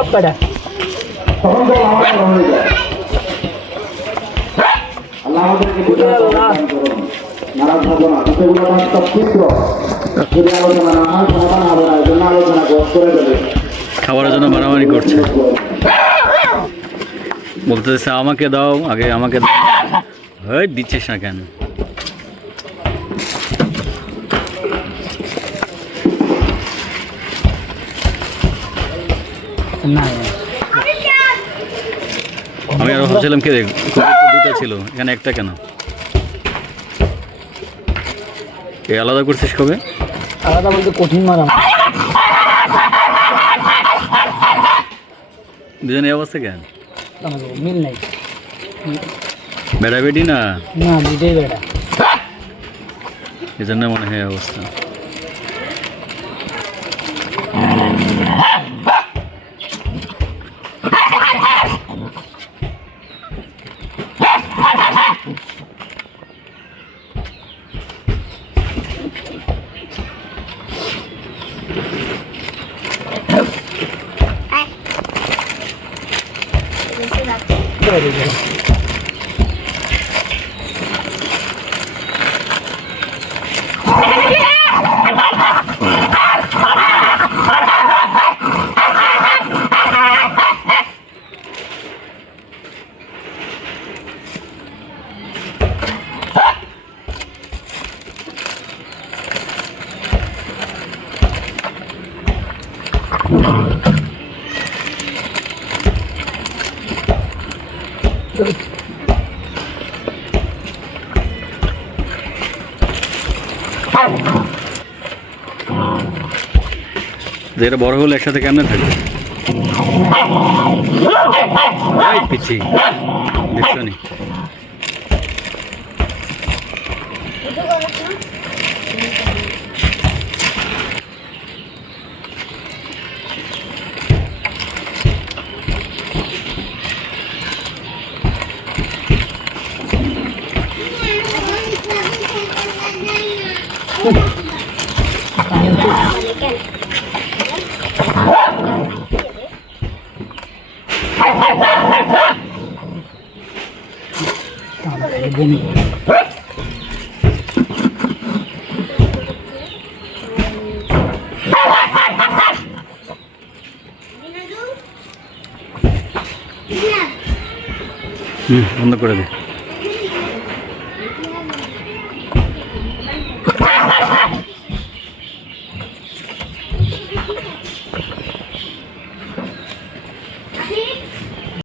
সব কাটা খাবারের জন্য মারামারি করছে, বলতেছে আমাকে দাও আগে, আমাকে দাও। হ্যাঁ, দিচ্ছিস না কেন? আমি আর ভাবছিলাম কে দুটা ছিল, এখানে একটা কেন? এ আলাদা করছিস কবে? আলাদা বলতে কঠিন মারা দুজনে এই অবস্থা কেন? মিল নাই, বেড়া বেডি না, না দুটোই বেড়া, এই জন্য মনে হয় অবস্থা। যেটা বড় হলে একসাথে কেমনে থাকবে? পিচ্ছি দেখছো নি? বন্ধ করে দে।